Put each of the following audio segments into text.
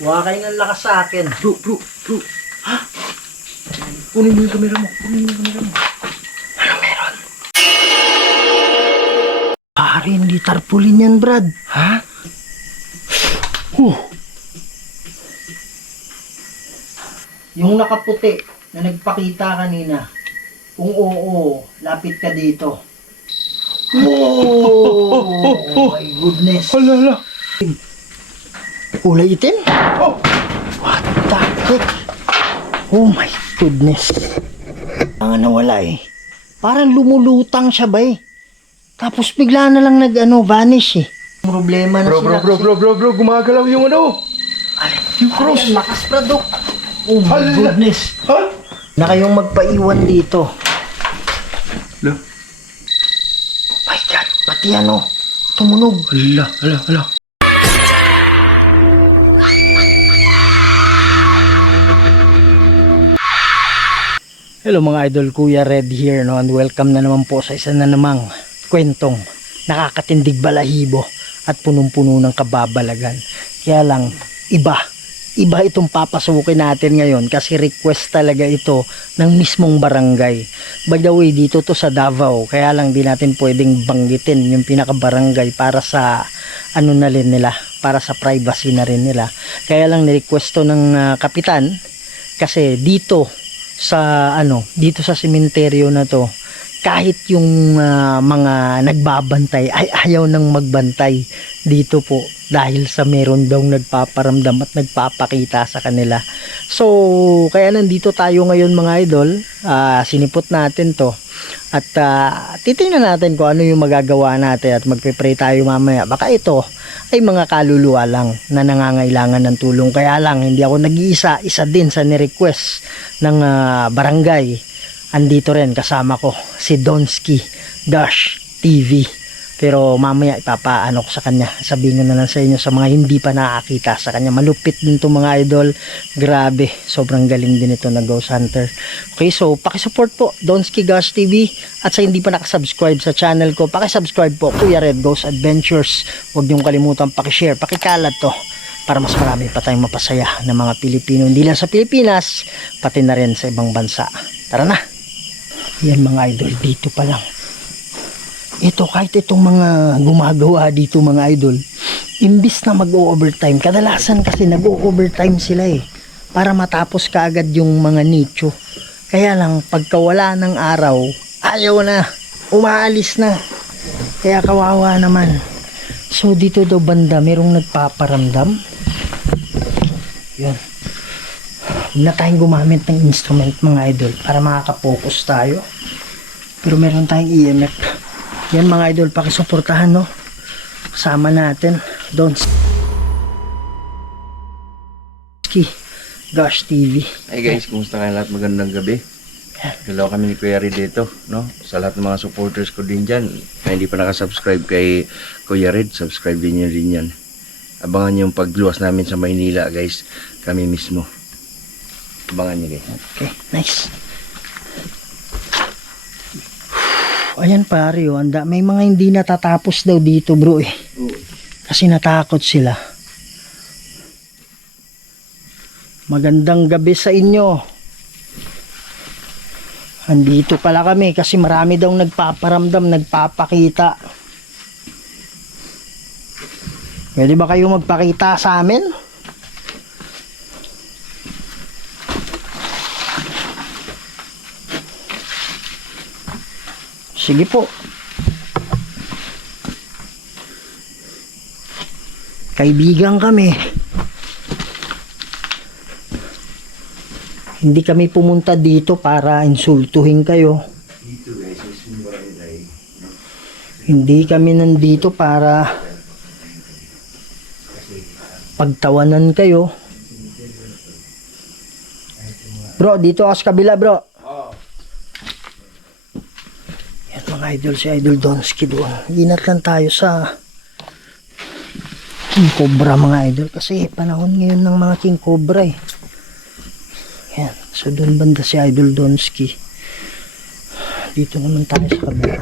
Huwag kayo ng lakas sa akin. Bro. Ha? Kunin mo yung kamera mo. Ano meron? Pare, hindi tarpaulin yan, Brad. Ha? Yung nakaputi na nagpakita kanina. Kung oo, lapit ka dito. Oh my goodness. Hala. Kulay itim? Oh. What the heck? Oh my goodness. Ang nawala eh. Parang lumulutang siya ba eh. Tapos bigla na lang vanish eh. Problema na sila Bro, gumagalaw yung ano. Yung cross. Ay, lakas Brad. Oh my Hala. goodness. Ha? Na kayong magpaiwan dito. Hala. My God, pati tumunog. Hala. Hello mga idol, Kuya Red here and welcome na naman po sa isa na namang kwentong nakakatindig balahibo at punong-puno ng kababalagan. Kaya lang, iba itong papasukin natin ngayon kasi request talaga ito ng mismong barangay. By the way, dito to sa Davao, kaya lang di natin pwedeng banggitin yung pinaka-barangay para sa para sa privacy na rin nila. Kaya lang nirequest to ng kapitan kasi dito sa sementeryo na to, kahit yung mga nagbabantay ay ayaw nang magbantay dito po dahil sa meron daw nagpaparamdam at nagpapakita sa kanila. So kaya nandito tayo ngayon mga idol, sinipot natin to at titingnan natin kung ano yung magagawa natin at magpe-pray tayo mamaya. Baka ito ay mga kaluluwa lang na nangangailangan ng tulong. Kaya lang hindi ako nag-iisa, isa din sa ni-request ng barangay. Andito rin kasama ko si Donsky Dash TV. Pero mamaya ipapaano ko sa kanya. Sabihin ko na lang sa inyo sa mga hindi pa nakakita sa kanya. Malupit din to mga idol. Grabe, sobrang galing din ito na Ghost Hunter. Okay, so pakisupport po Donsky Dash TV. At sa hindi pa nakasubscribe sa channel ko, pakisubscribe po Kuya Red Ghost Adventures. Huwag niyong kalimutan pakishare, pakikalat to para mas marami pa tayong mapasaya ng mga Pilipino. Hindi lang sa Pilipinas, pati na rin sa ibang bansa. Tara na! Yan mga idol, dito pa lang. Ito, kahit itong mga gumagawa dito mga idol, imbis na mag-overtime, kadalasan kasi nag-overtime sila eh, para matapos kaagad yung mga nicho. Kaya lang, pagka wala ng araw, ayaw na, umaalis na. Kaya kawawa naman. So dito daw banda, merong nagpaparamdam. Yan. Huwag na tayong gumamit ng instrument mga idol para makaka-focus tayo. Pero meron tayong EMF. Yan mga idol, pakisuportahan no. Kasama natin Donsky Dash TV. Hey guys, kumusta kayo lahat? Magandang gabi. Hello kami ni Kuya Red dito, no? Sa lahat ng mga supporters ko din dyan na hindi pa nakasubscribe kay Kuya Red, subscribe din nyo din yan. Abangan nyo yung pagluwas namin sa Maynila guys, kami mismo. Abangan nyo guys. Okay, nice. Ayan pare, may mga hindi natatapos daw dito bro eh. Kasi natakot sila. Magandang gabi sa inyo. Andito pala kami kasi marami daw nagpaparamdam, nagpapakita. Pwede ba kayo magpakita sa amin? Sige po. Kaibigan kami. Hindi kami pumunta dito para insultuhin kayo. Hindi kami nandito para pagtawanan kayo. Bro, dito ako sa kabila bro. Yan mga idol, si Idol Donsky doon. Ingat lang tayo sa King Cobra mga idol. Kasi panahon ngayon ng mga King Cobra eh. Yan. So doon banda si Idol Donsky. Dito naman tayo sa kabila.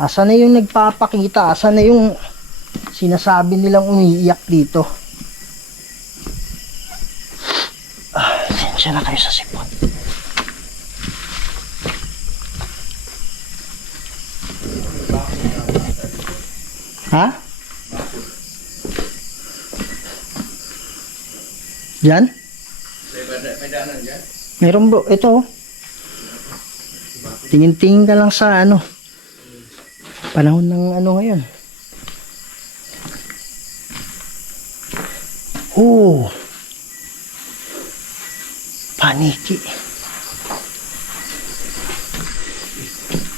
Asa na yung nagpapakita? Asa na yung sinasabi nilang umiiyak dito. Sensya na kayo sa sipon. Ha? Diyan? May daanan dyan? Meron bro, ito. Tingin-tingin ka lang sa ano. Panahon ng ano ngayon. Oh. Paniki.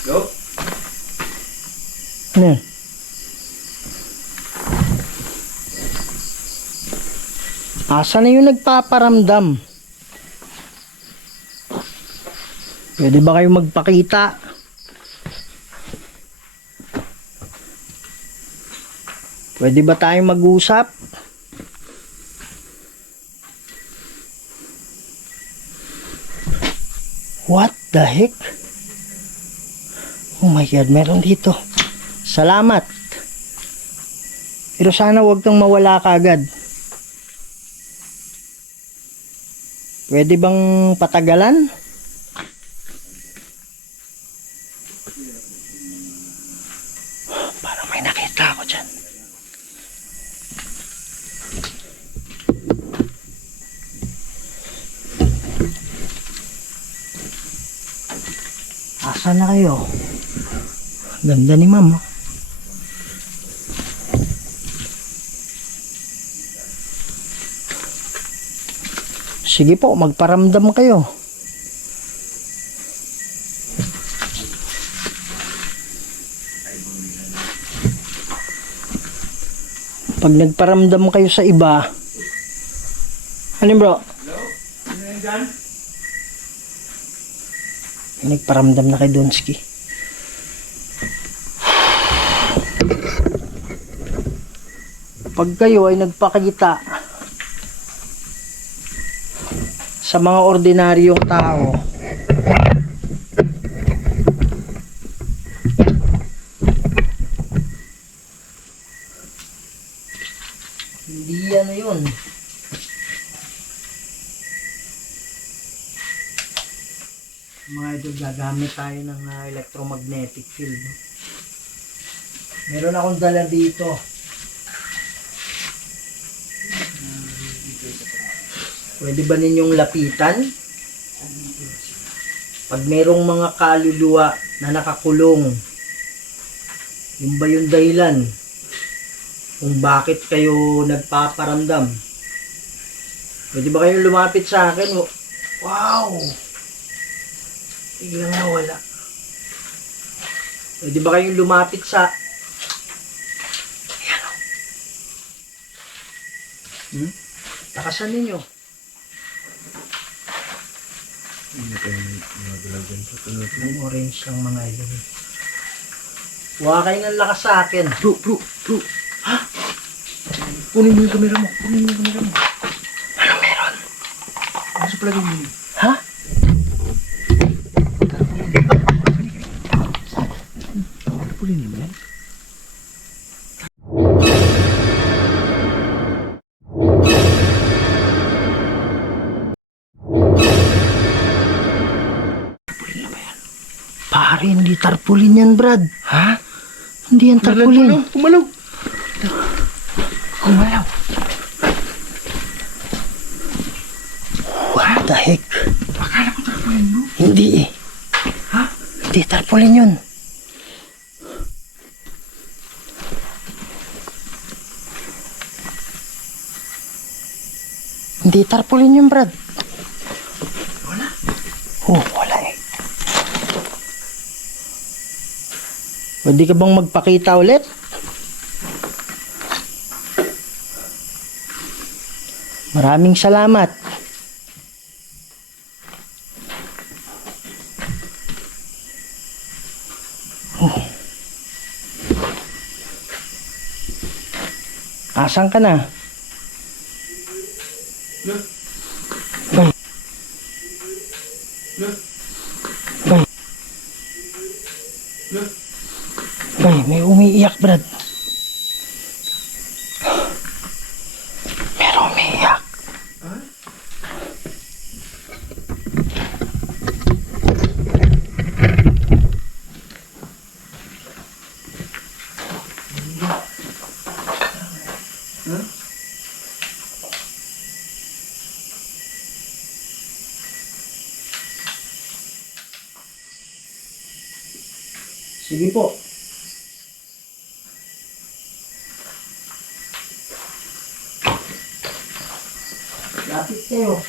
Go. Ano yun? Asa na yung nagpaparamdam? Pwede ba kayo magpakita? Pwede ba tayong mag-usap? What the heck? Oh my God, meron dito. Salamat. Pero sana wag kang mawala kaagad. Pwede bang patagalan? Parang may nakita ako dyan. Asa na kayo? Ganda ni ma'am. Oh. Sige po, magparamdam kayo. Pag nagparamdam kayo sa iba, ano bro? Hello? Ano yan dyan? Nagparamdam na kay Donski. Pag kayo ay nagpakita sa mga ordinaryong tao, hindi ano yun. Mga idol, gagamit tayo ng electromagnetic field. No? Meron akong dala dito. Pwede ba ninyong lapitan? Pag merong mga kaluluwa na nakakulong, yun ba yung dahilan kung bakit kayo nagpaparamdam? Pwede ba kayong lumapit sa akin? Wow! Biglang nawala. Pwede ba kayong lumapit sa... Ayan o. Takasan ninyo. Hindi tayo naglag dyan. Yung orange lang mga idol. Huwag kayo ng lakas sa akin. Bro. Ha? Kunin mo yung kamera mo. Ano meron? Ano sa palagay mo? Ha? Pulinin mo yan? Pare, hindi tarpaulin yan, Brad. Ha? Hindi yan tarpaulin. Kumalaw. What the heck? Akala ko tarpaulin mo. Hindi eh. Ha? Hindi tarpaulin yun. Hindi tarpaulin yun, Brad. Wala. Oh, wala eh. Pwede ka bang magpakita ulit? Maraming salamat. Oh. Asan ka na? Bay. Bay. Bay, may umiiyak, Brad. Pero umiiyak. Sige po. Lapit kayo.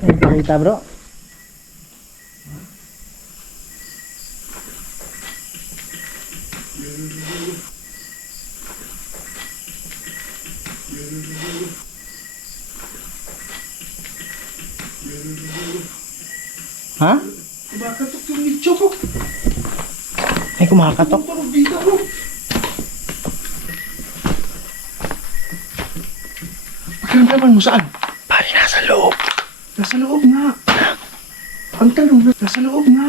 May pakita bro. Ha? Kumakatok yung nicho ko. May kumakatok. Tumutunog dito bro. Pakiramdaman mo saan? Pare, nasa loob. Nasa loob nga. Ang tanong na, nasa loob nga.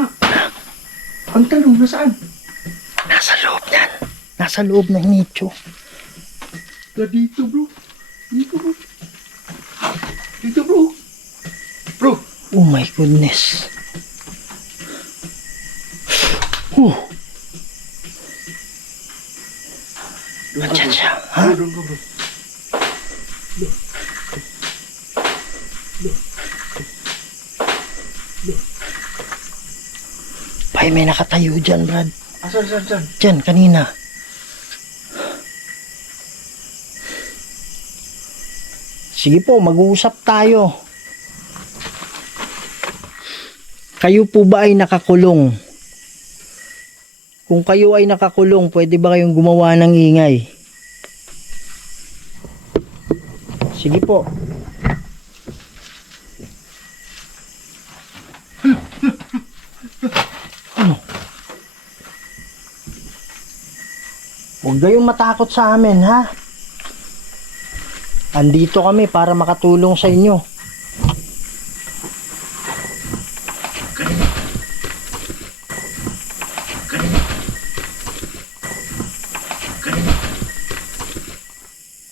Ang tanong na saan? Nasa loob yan. Nasa loob ng nicho. Na dito bro. Dito bro. Dito bro. Bro. Oh my goodness. Andiyan siya. Ha? Doon ka bro. Pay, may nakatayo dyan, Brad. Saan? Dyan, kanina. Sige po, mag-uusap tayo. Kayo po ba ay nakakulong? Kung kayo ay nakakulong, pwede ba kayong gumawa ng ingay? Sige po. Ano? Huwag kayong matakot sa amin, ha? Andito kami para makatulong sa inyo.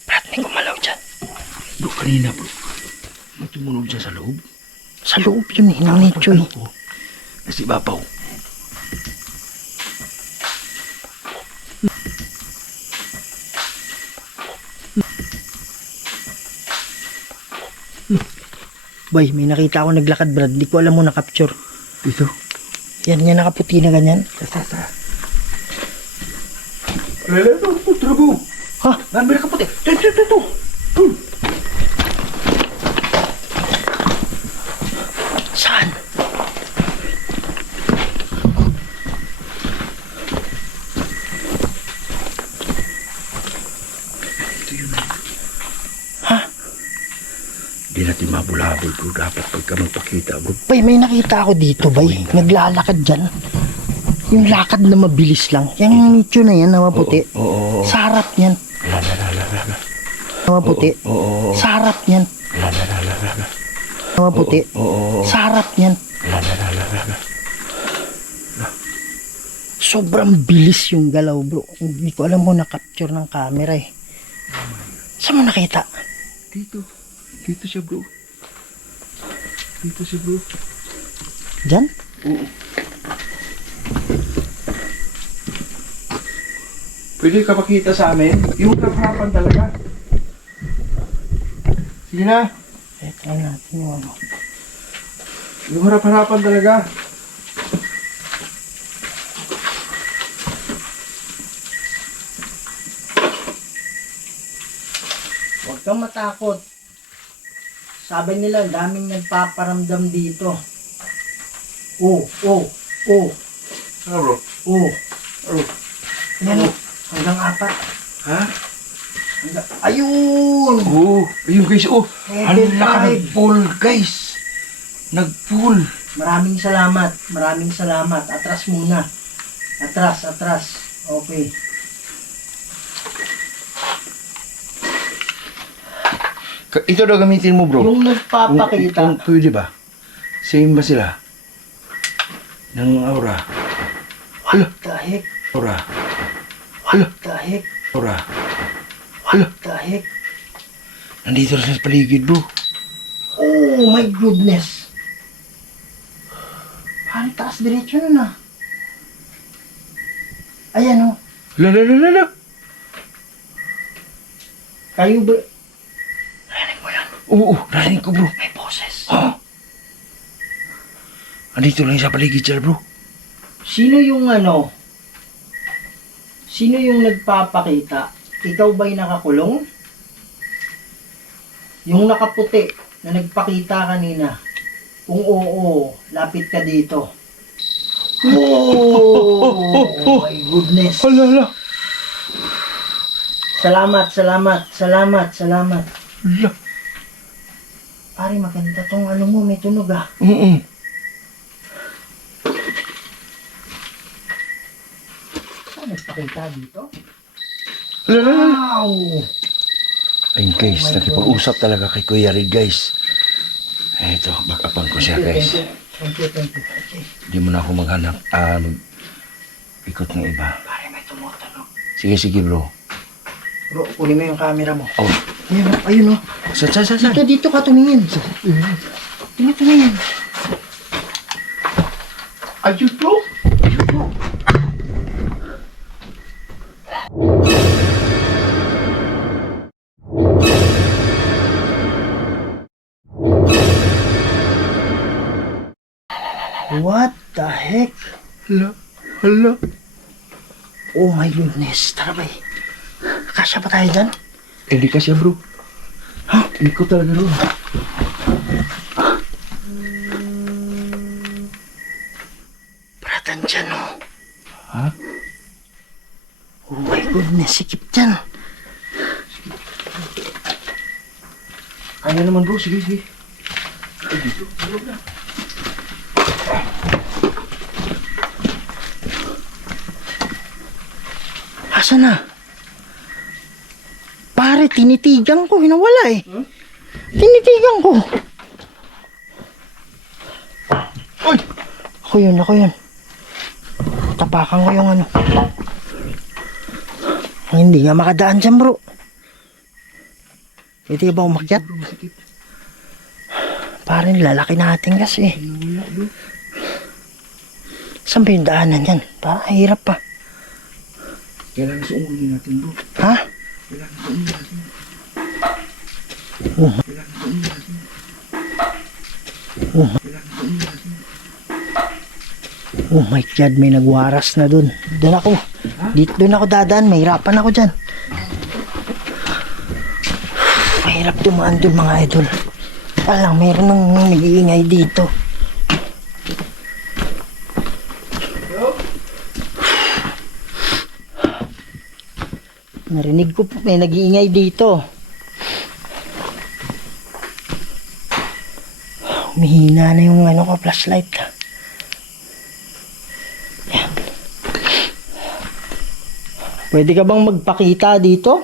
Brad, may gumalaw dyan. Bro, kanina bro. May tumunog dyan sa loob. Sa loob yun eh, ng nicho eh. ko. Nasi babaw. Bay, may nakita ako naglakad, Brad. Di ko alam mo na-capture. Dito. Yan, yan nakaputi na ganyan. Tara. Ito, trabaho. Ha? Nambili ka puti. Ito. Saan? Ito yun. Ha? Hindi natin mabulabol bro. Dapat pagka magpakita bro. Bay, may nakita ako dito, bay. Naglalakad dyan. Yung lakad na mabilis lang. Yung nicho na yan na maputi. Oo. Sa harap yan. Na maputi. Oo. Sa harap yan. Na maputi. Oo. Sa harap yan. Sobrang bilis yung galaw, bro. Hindi ko alam mo na-capture ng camera eh. Saan mo nakita? Dito. Dito siya bro. Dito siya bro. Diyan? Oo. Pwede ka pakita sa amin? Yung harapan talaga. Sige na. Try natin yung ano. Yung harapan talaga. Huwag kang matakot. Sabi nila, daming nagpaparamdam dito. Oh. Ano bro? Oh. Ano? Yan. Hanggang 4. Ha? Ayun! Oo. Ayun guys, oh. Level Ang laki 5. nag-pull guys. Nag-pull. Maraming salamat. Maraming salamat. Atras muna. Atras, atras. Okay. Ito daw gamitin mo, bro. Yung nagpapakita. Pwede ba? Same ba sila? Ng aura. What the heck? Aura. What the heck? Aura. What the heck? Nandito na sa paligid, bro. Oh my goodness. Parang taas diretso na. Ayan oh. La. Kayo ba? Narinig mo yan? Oo, narinig ko, bro. May boses. Ha? Andito lang sa paligid siya, bro. Sino yung ano? Sino yung nagpapakita? Ikaw ba'y nakakulong? Yung nakaputi na nagpakita kanina. Kung oo, lapit ka dito. Oh my goodness. Hala. Salamat. La. Pare, maganda tong ano mo, may tunog ah. Saan nagpakita dito? La. Wow! Ayun guys, nakipag-usap talaga kay Kuya Red, guys. Eto, back-upan ko siya, guys. Thank you. Okay. Hindi mo na ako maghanap. Ikot ng iba. Pare, may tumutunog. Sige, bro. Bro, kunin mo yung camera mo. Oh, Ayun oh. saan? Dito ka tumingin. Tumingin. Ayun, bro. What the heck? Hala. Oh my goodness. Tara bay. Kasya pa tayo dyan? Hindi ka siya, bro. Ha? Ikot talaga, bro. Bratan dyan oh. Ha? Oh my goodness. Sikip dyan. Kaya naman, bro. Sige. Asan na? Pare, tinitigan ko. Hinawala eh. Tinitigan ko. Oy! Ako yun. Tapakan ko yung ano. Hindi nga makadaan dyan, bro. Pwede ba umakyat? Pare, lalaki natin kasi. Saan ba yung daanan yan? Parang hirap pa. Kailangan suungin natin, bro. Ha? Oh my God, may nagwaras na dun. Doon ako dadaan, mahirapan ako dyan. Mahirap dumaan dun mga idol. Alang, meron nang nag-iingay dito. Narinig ko po may nag-iingay dito. Humihina na yung ano ko, flashlight. Yan. Pwede ka bang magpakita dito?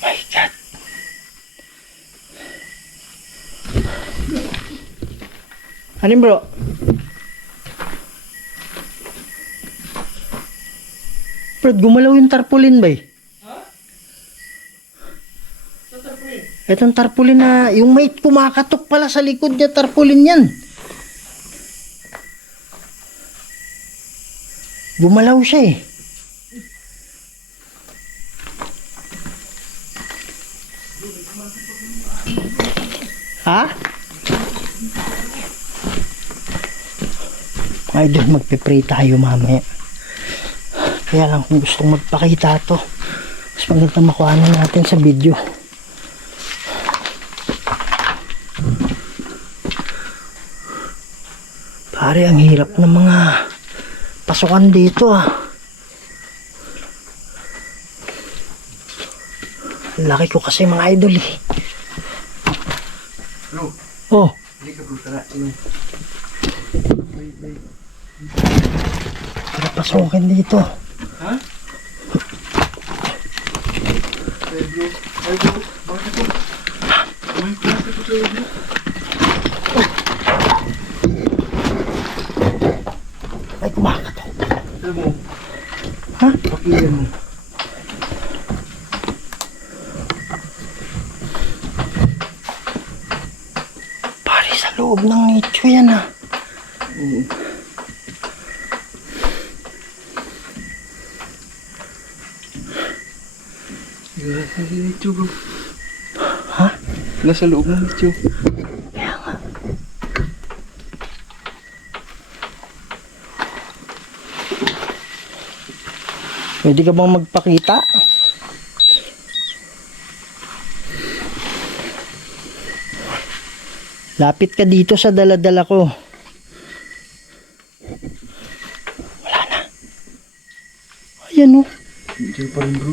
My God. Ano bro? Bro, gumalaw yung tarpaulin ba eh? Ha? Sa tarpaulin? Itong tarpaulin na, yung may kumakatok pala sa likod niya, tarpaulin yan. Gumalaw siya eh. Ha? Ay, doon magpe-pray tayo mamaya. Kaya lang kung gustong magpakita to, mas maganda makuha na natin sa video. Pare, ang hirap ng mga pasukan dito ah. Laki ko kasi mga idol eh. Bro, Oh, hindi ka bro, tara. May. pinapasukin dito. Ha? Ay bro, bakit ito? May bakit ito sa'yo bro? Ay, kumakato. Alam mo, Ha? pakiyan mo. Pare, sa loob ng nicho yan ah. Oo. Nasa nicho bro. Ha? Nasa loob ng nicho. Kaya nga. Pwede ka bang magpakita? Lapit ka dito sa dala-dala ko. Wala na. Ayan o. Diyan pa rin bro.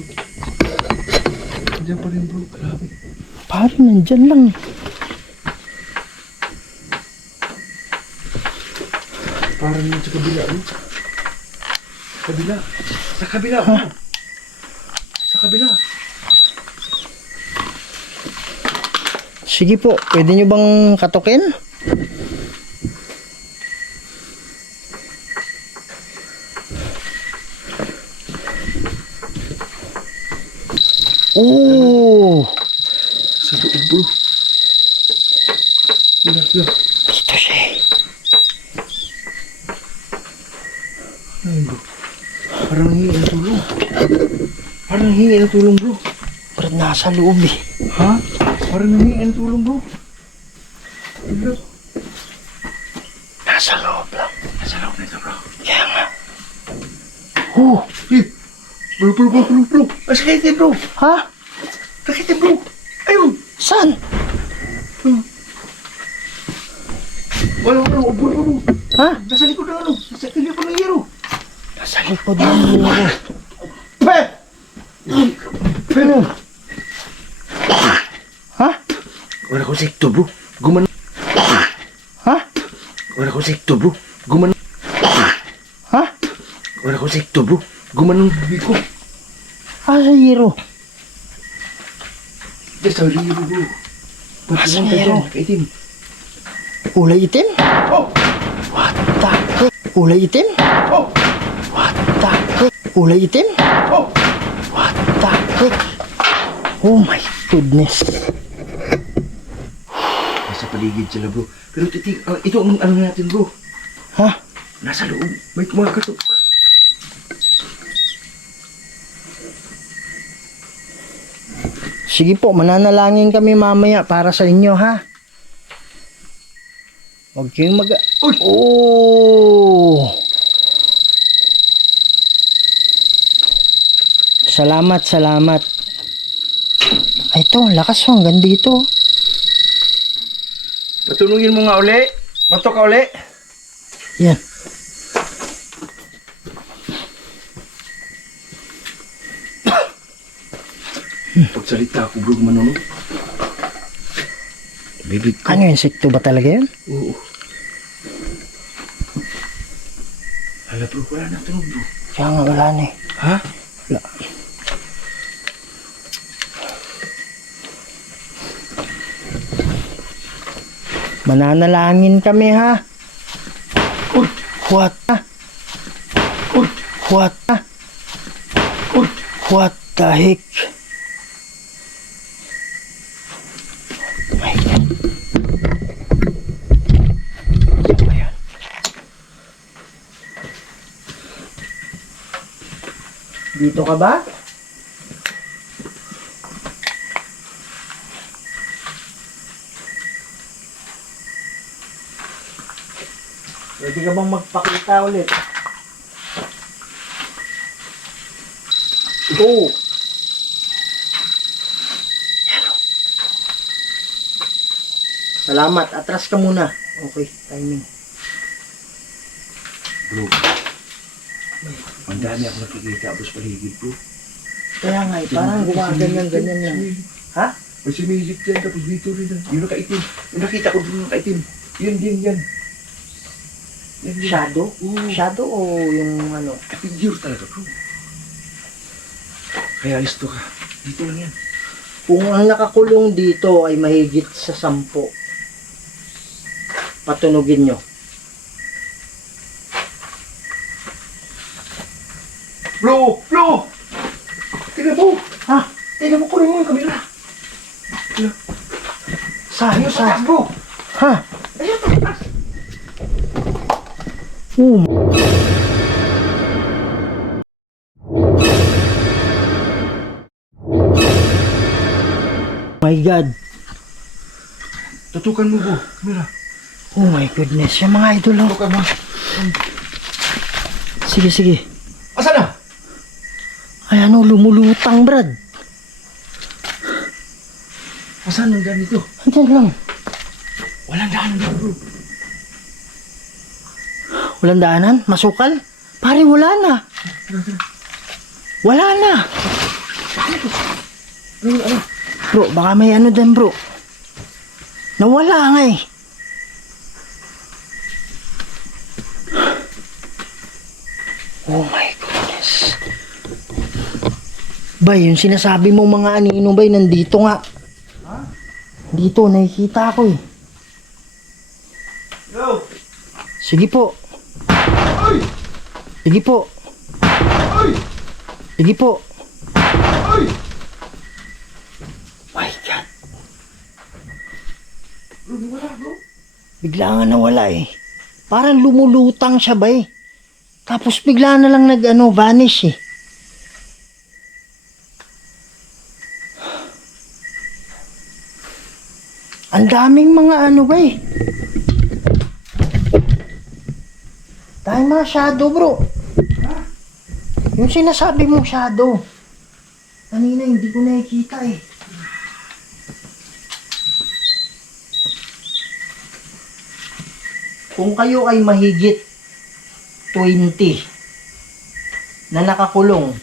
Diyan pa rin bro. Grabe. Pare, nandyan lang. Parang yun sa kabila bro. Kabila. Sa kabila bro. Sa kabila. Sige po, pwede nyo bang katukin? Oh, Sa loob bro. Wala. dito siya eh. Ayun bro. Parang hingi ng tulong. Parang hingi ng tulong bro. Pero nasa loob eh. Ha? Parang hingi ng tulong bro. Wala. Nasa loob lang. Nasa loob na ito bro. Kaya nga. Oh, Eh. Bro. Sakit eh bro. ha? Sakit eh bro. Ayun. Saan? Wala bro. Ha? Nasa likod ng ano. Nasa likod ng hero. Nasa likod ng muro. Pep! Ano? Ha? Wala ko sekto bro. Guman. Ha? Wala ko sekto bro. Guman. Ha? Wala ko sekto bro. Guman ng bibig ko. Ah, sa hero. Diyan sa hero bro. Nasa Pagpunta hero. dyan, kaitim. Kulay itim? Oh! What the heck? Kulay itim? Oh! What the heck? Kulay itim? Oh! What the heck? Oh my goodness. Nasa paligid sila bro. Pero ito ang ano natin bro. Ha? Nasa loob. May kumakatok. Sige po, mananalangin kami mamaya para sa inyo, ha? Huwag kayong mag... Uy! Oh! Salamat. Ay, ito, lakas mo. Hanggang dito. Patulungin mo nga uli. Bato ka uli. Yan. Pagsalita ako bro, manunod. Bibig ko. Ano, insekto ba talaga yan? Oo. Hala bro, wala na tunog bro. Kaya nga, wala na eh. Ha? Wala. Mananalangin kami, ha? Uy! What? Ha? Uy! What? Ha? Uy! What the heck? My God. Ayan. Dito ka ba? Pwede ka bang magpakita ulit? Oh! Salamat. Atras ka muna. Okay, timing. Bro. Ang dami ako nakikita bro sa paligid bro. Kaya nga, parang gumaganyan-ganyan lang. Ha? May sumilip dyan, tapos dito rin. Yung nakaitim. Yung nakita ko doon nakaitim. Yun, yan. Yan, yan. Shadow? Shadow o yung ano? Figure talaga, bro. Kaya alis to ka. Dito lang yan. Kung ang nakakulong dito ay mahigit sa 10, patunugin nyo. Bro! Bro! Tingnan mo! Ha? Tingnan mo, kunin mo yung kamera. Saan? Ayun, Saan? pataas, bro! Ha? Ayun, pataas! Oh my God. Tutukan mo, bro. Kamera. Oh my goodness. Yung mga idol. Oh. Tutukan mo. Sige, sige. Asa na? Ay ano, lumulutang, Brad. Asan ang ganito? Andyan lang. Walang daan dito, bro. Walang daanan? Masukal? Pare, wala na. Wala na. Ano? Bro, baka may ano din, bro. Nawala nga eh. Oh my goodness. Bay, yung sinasabi mo mga anino, bay, nandito nga. Ha? Dito, nakikita ko eh. Yo! Sige po. Ay! Sige po. Ay! Sige po. Ay! My God. Bro, wala, bro. Bigla nga nawala eh. Parang lumulutang siya ba eh. Tapos bigla na lang vanish eh. Ang daming mga ano ba eh. Dahil mga shadow bro. Yung sinasabi mong shadow. Kanina hindi ko nakikita eh. Kung kayo ay mahigit 20 na nakakulong,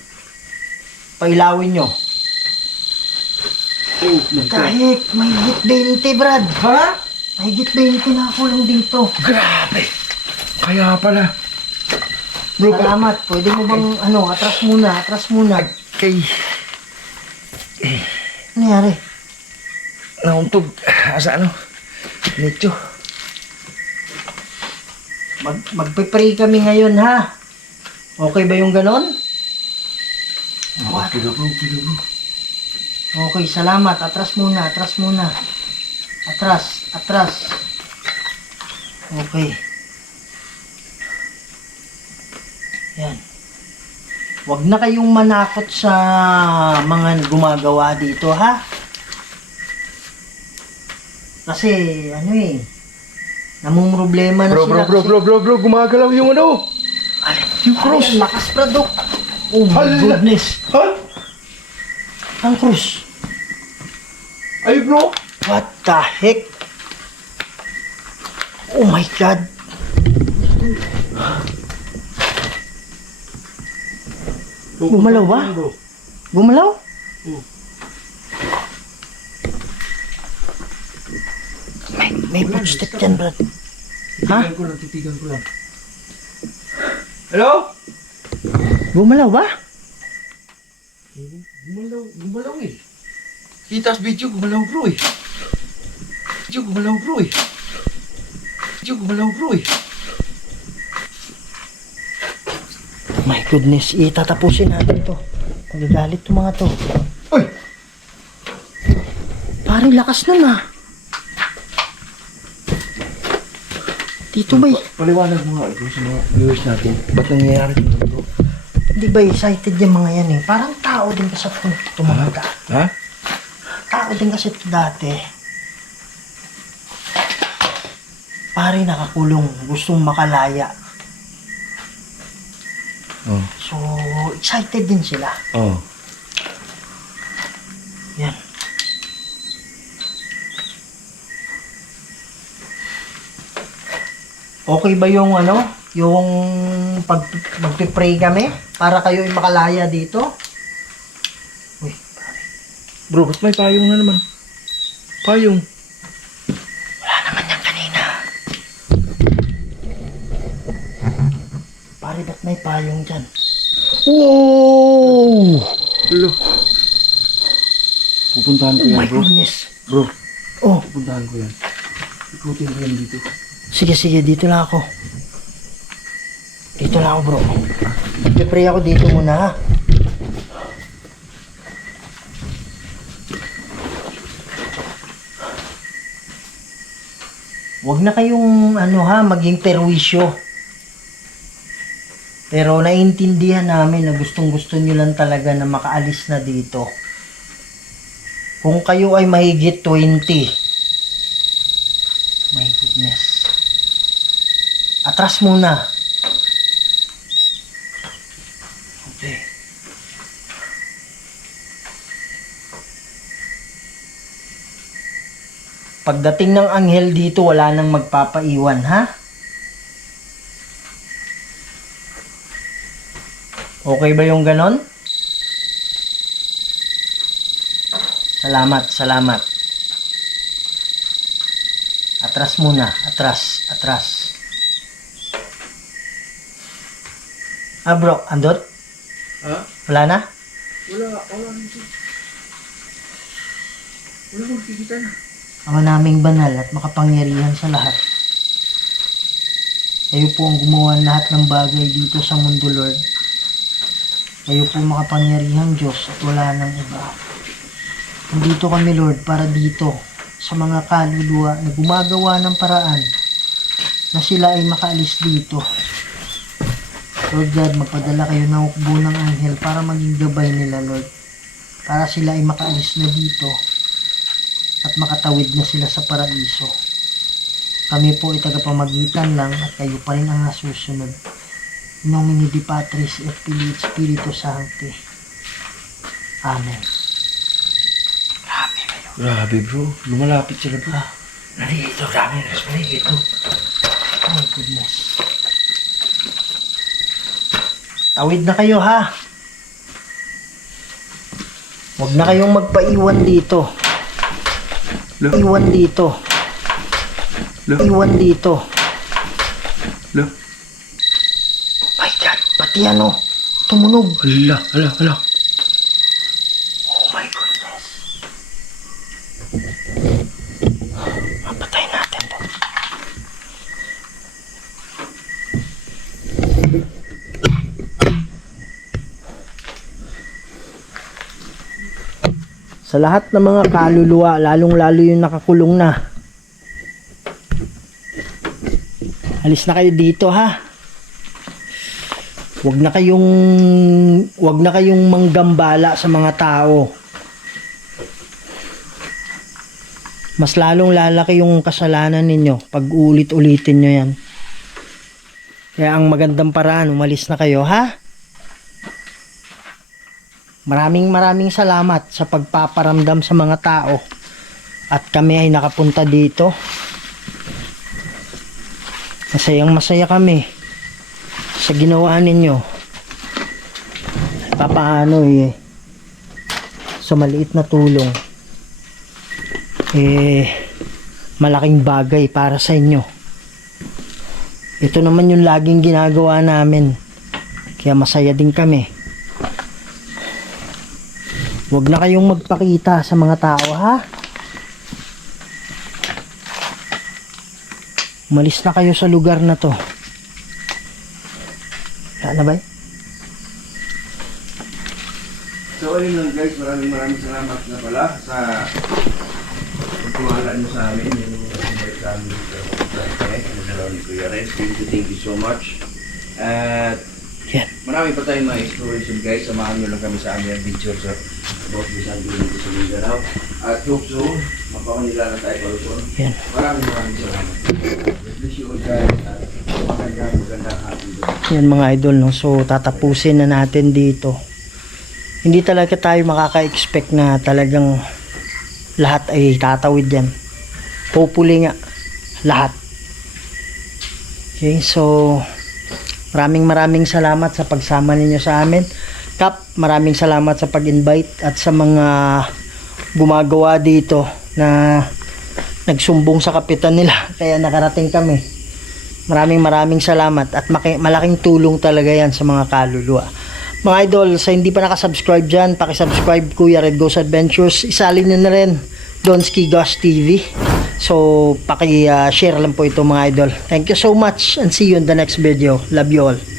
pailawin nyo. Oh, my God. Kahit mahigit 20, Brad. Ha? Mahigit 20 nakakulong dito. Grabe! Kaya pala. Bro, Salamat. Pwede mo bang, atras muna, kay... Ano nangyari? Nauntog. Asa ano? Medyo. Magpe-pray kami ngayon, ha? Okay ba yung ganon? Okay na bro, Okay, salamat. Atras muna. Atras. Okay. Yan. Huwag na kayong manakot sa mga gumagawa dito, ha? Kasi, namumroblema na sila kasi. Bro, gumagalaw yung ano. Yung cross. Ay, ang lakas, Brad, oh. Oh my Hala. goodness. Ha? Ang krus. Ay bro. What the heck? Oh my God. Gumalaw ba? Gumalaw? May footstep dyan, Brad. Ha? Titigan ko lang. Hello? Gumalaw ba? Gumalaw eh. Kita sa video, gumalaw bro eh. Gumalaw bro eh. My goodness, itatapusin natin to. Magagalit to mga to. Uy! Parang lakas nun ah. Dito ba Paliwanag mo nga ito sa mga viewers natin. Ba't nangyayari ito bro? Di ba excited yung mga yan eh? Parang tao din kasi tumaga. Ha? Tao din kasi ito dati. Pare nakakulong, gustong makalaya. Oh. So, excited din sila. Oh. Yan. Okay ba yung yung magpipray kami para kayo ay makalaya dito? Bro, ba't may payong na naman? Payong. Wala naman yan kanina. Pare, ba't may payong dyan? Wow! Hello. Pupuntahan ko Oh yan, my bro. goodness. Bro, Oh, pupuntahan ko yan. Ikutin ko yan dito. sige, dito lang ako. Dito lang ako, bro. Pray ako dito muna, ha? Huwag na kayong, maging perwisyo. Pero naiintindihan namin na gustong-gusto nyo lang talaga na makaalis na dito. Kung kayo ay mahigit 20, my goodness. Atras muna. Okay. Pagdating ng anghel dito, wala nang magpapaiwan, ha? Okay ba yung ganon? Salamat. Atras muna. Atras. Ah, bro, andot? Ha? Wala na? Wala nito. Wala kong kikita na. Ama naming banal at makapangyarihan sa lahat. Kayo po ang gumawa ng lahat ng bagay dito sa mundo, Lord. Kayo po makapangyarihang Diyos at wala nang iba. Nandito kami, Lord, para dito sa mga kaluluwa na gumagawa ng paraan na sila ay makaalis dito. Lord God, magpadala kayo ng hukbo ng anghel para maging gabay nila, Lord. Para sila ay makaalis na dito at makatawid na sila sa paraiso. Kami po ay tagapamagitan lang at kayo pa rin ang nasusunod. In nomine Dei Patris et Filii et Spiritus Sancti. Amen. Grabe kayo. Grabe bro, lumalapit sila bro. Narito, grabe na narito. Oh my goodness. Tawid na kayo, ha. Huwag na kayong magpaiwan dito. Iwan dito. Iwan dito. Lo. My God, pati tumunog. Hala. Oh my goodness. Mapatay natin to. Sa lahat ng mga kaluluwa, lalong-lalo yung nakakulong na. Alis na kayo dito, ha. Huwag na kayong manggambala sa mga tao. Mas lalong lalaki yung kasalanan ninyo pag ulit-ulitin nyo yan. Kaya ang magandang paraan, umalis na kayo, ha? Maraming salamat sa pagpaparamdam sa mga tao. At kami ay nakapunta dito. Masaya kami sa ginawa ninyo. Papaano sa maliit na tulong malaking bagay para sa inyo. Ito naman yung laging ginagawa namin, kaya masaya din kami. Huwag na kayong magpakita sa mga tao, ha? Umalis na kayo sa lugar na to. Wala na ba? So ayun lang guys, maraming salamat na pala sa pagkuhala nyo sa amin. Yung invite sa amin dito. Kuya Red, thank you so much. At marami pa tayong mga exploration guys. Samahan nyo lang kami sa aming adventure sa about Bisan dito sa Mindanao. At hope so, mapakanila na tayo pa Luzon. Maraming salamat. Bless you all guys. At magandang hapon. Yan mga idol, no? So tatapusin na natin dito. Hindi talaga tayo makaka-expect na talagang lahat ay tatawid yan. Hopefully nga lahat. Okay, so maraming salamat sa pagsama ninyo sa amin. Kap, maraming salamat sa pag-invite at sa mga gumagawa dito na nagsumbong sa kapitan nila kaya nakarating kami. Maraming salamat at malaking tulong talaga yan sa mga kaluluwa. Mga idol, sa hindi pa nakasubscribe dyan, pakisubscribe Kuya Red Goes Adventures. Isalin nyo na rin Donski Gosh TV. So, paki-share lang po ito mga idol. Thank you so much and see you in the next video. Love you all.